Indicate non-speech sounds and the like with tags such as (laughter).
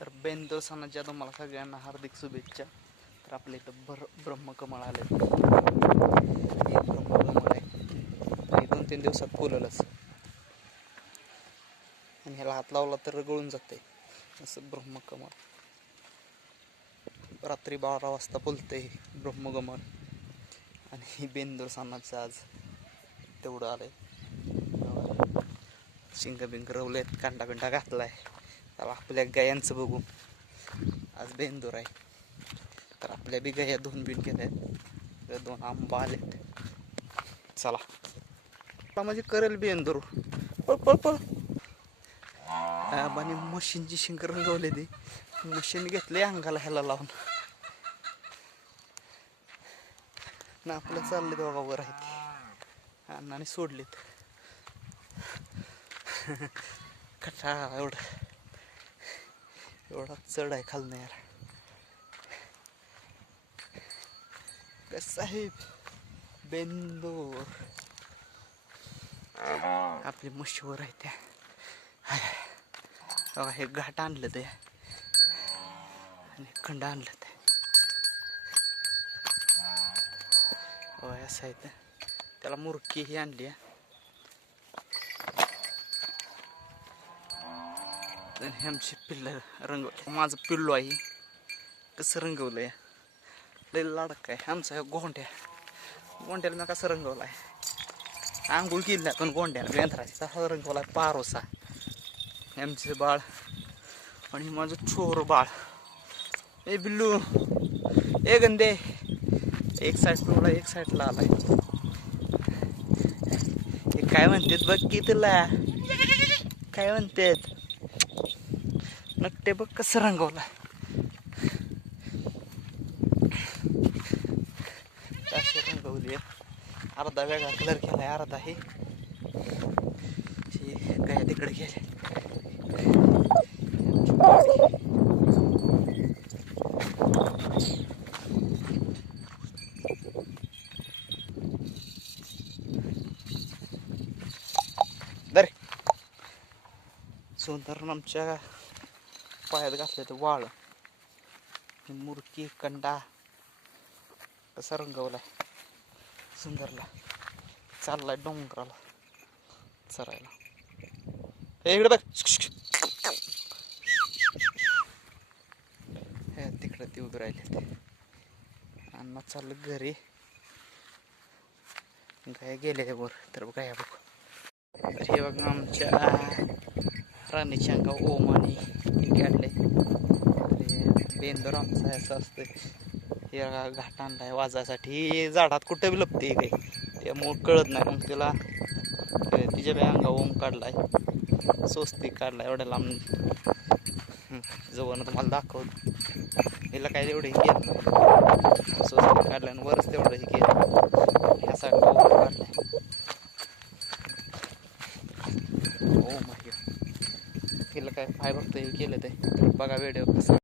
तर बेंदूर सणाच्या तुम्हाला सगळ्यांना हार्दिक शुभेच्छा तर आपल्या इथं भर ब्रह्मकमळ आले ब्रह्मकमळ आहे. दोन तीन दिवसात फुललंच. आणि ह्याला हात लावला तर गळून जाते असं ब्रह्मकमळ. रात्री बारा वाजता फुलते ब्रह्मकमळ. आणि बेंदूर सणाचं आज तेवढं आलं आहे शिंग बिंग रवले कांडा बिंडा घातला आहे त्याला आपल्या गायांचं बघू. आज बेंदूर आहे. तर आपल्या बी गाया दोन बिन गेल्या आहेत. दोन आंबा आलेत. चला. म्हणजे करेल बेंदूर. पळ पळ पळ. आबाने मशीनची शिंग रंगवले ती. मशीन घेतले अंगाला ह्याला लावून. ना आपलं चालले बाबा वर आहे अण्णाने सोडलेत. (laughs) कटाळा एवढं. एवढा चढ आहे खालनं यार साहेब आहे बेंदूर. आपली मशीवर आहे त्या. हे घाट आणलं ते. आणि खंड आणलं ते. असं आहे ते. त्याला मुरकी ही आणली आहे. आणि हे आमची पिल्ल रंगवले. माझं पिल्लू आहे. कसं रंगवलंय? लय लाडक आहे. आमचा गोंड्या. गोंड्याला मी कसं रंगवलाय? आंघोळ केली नाही पण गोंड्याला वेंधराची तसा आहे पारोसा. हे आमचे बाळ आणि माझं छोर बाळ. ए बिल्लू ए गंदे. एक साईड पिवळा एक साईडला आलाय हे काय म्हणतात बघ की तुला? काय म्हणतात? नट्टे बघ कसं रंगवलं अशी रंगवली अर्धा वेगळा कलर केलाय अर्धा हे. काय तिकडे गेले दर. सुंदर आमच्या पायात घातले तर वाळ. मुरकी कंडा कसा रंगवलाय. सुंदरला. चाललाय डोंगराला. चरायला. हे इकडे बघ. हे तिकडं ते उभे राहिले अन्न चाललं घरी. गाय गेले वर. तर गाया बघ. तर हे बघ आमच्या राणीच्या ओम आणि काढले बेंदर आमचा असं असतं हे बघा घाट आणलाय वाजायसाठी झाडात कुठं बी लपते काही. त्यामुळं कळत नाही. मग तिला तिच्या बी अंगावर ओम काढलाय. स्वस्ती काढला एवढ्या लांब. हं, जवळ तुम्हाला दाखवतो. हिला काय एवढं हे केलं नाही. स्वस्तिक काढलं आणि वरच तेवढं हे केलं ह्या साईडला ओम काढलाय ओ माय तिला काय फाय बघतं हे केलं ते. बघा व्हिडिओ कसा.